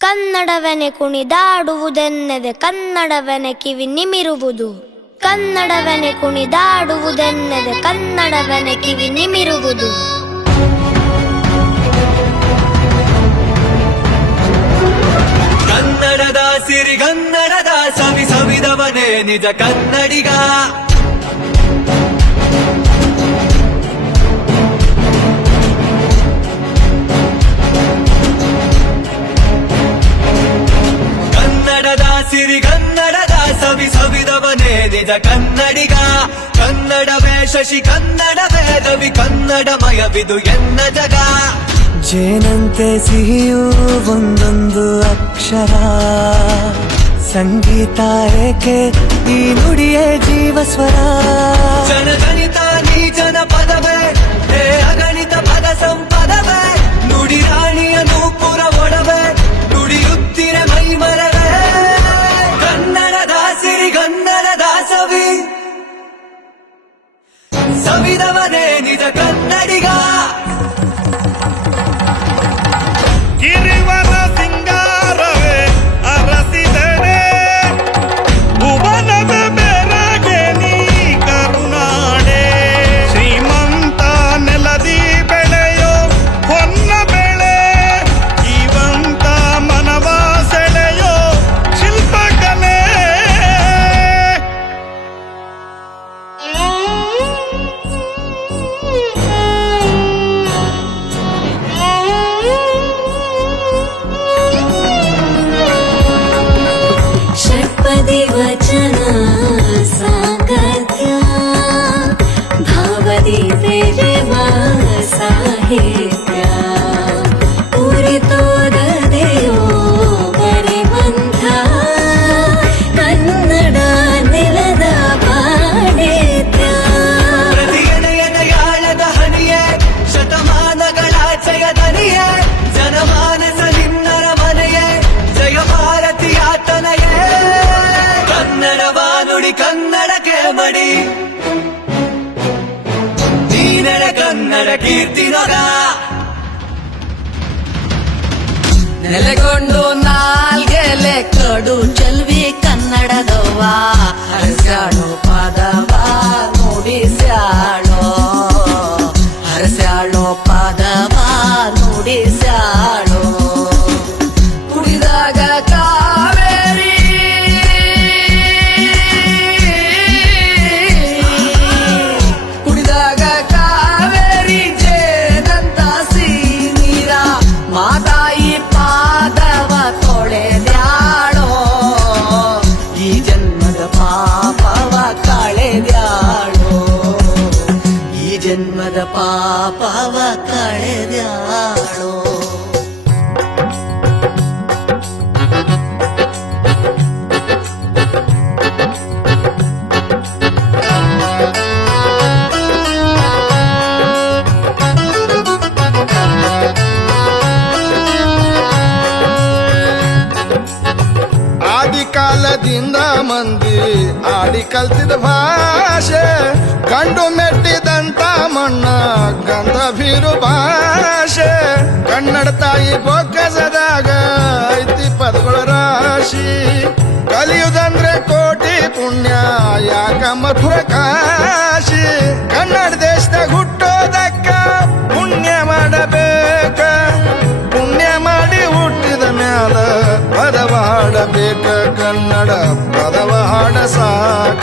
ಕನ್ನಡವೆನೆ ಕುಣಿದಾಡುವುದೆನ್ನದೆ ಕನ್ನಡವೆನೆ ಕಿವಿ ನಿಮಿರುವುದು. ಕನ್ನಡವೆನೆ ಕುಣಿದಾಡುವುದೆನ್ನದೆ ಕನ್ನಡವೆನೆ ಕಿವಿ ನಿಮಿರುವುದು. ಕನ್ನಡದ ಸಿರಿಗನ್ನಡದ ಸವಿ ಸವಿದವನೇ ನಿಜ ಕನ್ನಡಿಗ. ಕನ್ನಡದ ಸಿರಿಗನ್ನಡದ ಸವಿ ಸವಿದವನೇ ನಿಜ ಕನ್ನಡಿಗ. ಕನ್ನಡವೇ ಶಶಿ ಕನ್ನಡವೇ ರವಿ ಕನ್ನಡಮಯವಿದು ಎನ್ನ ಜಗ. ಜೇನಂತೆ ಸಿಹಿಯೂ ಒಂದೊಂದು ಅಕ್ಷರ, ಸಂಗೀತ ಏಕೆ ಈ ನುಡಿಯೇ ಜೀವಸ್ವರ. ಜನಜನಿತ ನೀ ಜನಪದವೇ ಹೇ ಅಗಣಿತ ಪದ ಸಂಪದವೇ. ನುಡಿ ರಾಣಿಯ ನೂಪುರ ಒಡವೆ ನುಡಿಯುತ್ತಿರ ಮೈಮರವೇ. ಕನ್ನಡದ ಸಿರಿಗನ್ನಡದ ಸವಿ ಸವಿದವನೇ ನಿಜ ಕನ್ನಡಿಗ. ಗಿರಿವನ ಸಿಂಗಾರವೇ ಅರಸಿದಡೆ, ಭುವನದ ಬೆರಗೆ ನೀ ಕರುನಾಡೆ. ಶ್ರೀಮಂತ ನೆಲದಿ ಬೆಳೆಯೋ ಹೊನ್ನ ಬೆಳೆ, ಜೀವಂತ ಮನವ ಸೆಳೆಯೋ ಶಿಲ್ಪಕಲೆ. ಷಟ್ಪದಿ ವಚನ ಸಾಂಗತ್ಯ, ಭಾವದಿ ತೆರೆವ ಸಾಹಿತ್ಯ. ಉರಿತೋದದೆಯೋ ಬರೆವಂಥ ಕನ್ನಡ ನೆಲದ ಪಾಂಡಿತ್ಯ. ಪ್ರತಿಯನೆಯನೆಯಾಳದ ಹನಿಯೇ ಶತಮಾನಗಳಾಚೆಯ ದನಿಯೇ. ಜನಮಾನಸ ನಿನ್ನರ ಮನೆಯೇ ಜಯ ಭಾರತೀಯಾತನೆಯೇ. ಕನ್ನಡವ ನುಡಿ ಕನ್ನಡಕ್ಕೆ ಮಡಿ, ನೀನೆಡೆ ಕನ್ನಡ ಕೀರ್ತಿ ನೊಗ. ನೆಲೆಗೊಂಡು ನಾಲ್ಗೆಲೆ ಕಡು ಚೆಲ್ವಿ ಕನ್ನಡದವ್ವ. ಹರಸ್ಯಾಳು ಪದವ ನುಡಿಸ್ಯಾಳೋ, ಹರಸ್ಯಾಳೋ ಪದವ ನುಡಿಸ್ಯಾಳೋ. ಕುಡಿದಾಗ ಕಾವೇರಿ ಕುಡಿದಾಗ ಕಾವೇರಿ ಜೇನಂತ ನೀರ. ಮಾತಾಯಿ ಪಾದವ ತೊಳೆದ್ಯಾಳೋ, ಈ ಜನ್ಮದ ಪಾಪವ ಕಳೆದ್ಯಾಳೋ, ಈ ಜನ್ಮದ ಪಾಪವ ಕಳೆದ್ಯಾಳೋ. ಆದಿಕಾಲದಿಂದ ಮಂದಿ ಆಡಿ ಕಲ್ತಿದ ಭಾಷೆ, ಕಂಡು ಮೆಟ್ಟಿದಂತ ಮಣ್ಣ ಗಂಧ ಬೀರು ಭಾಷೆ. ಕನ್ನಡ ತಾಯಿ ಬೊಕ್ಕಸದಾಗ ಐತಿ ಪದಗಳ ರಾಶಿ. ಕಲಿಯುವುದಂದ್ರೆ ಕೋಟಿ ಪುಣ್ಯ ಯಾಕ ಮಧುರ ಕಾಶಿ. ಕನ್ನಡ ದೇಶದಾಗ ಹುಟ್ಟೋದಕ್ಕ ಪುಣ್ಯ ಮಾಡಬೇಕ, ಪುಣ್ಯ ಮಾಡಿ ಹುಟ್ಟಿದ ಮ್ಯಾಲ ಪದವ ಹಾಡಬೇಕ. ಕನ್ನಡ ಪದವ ಹಾಡ ಸಾಕ.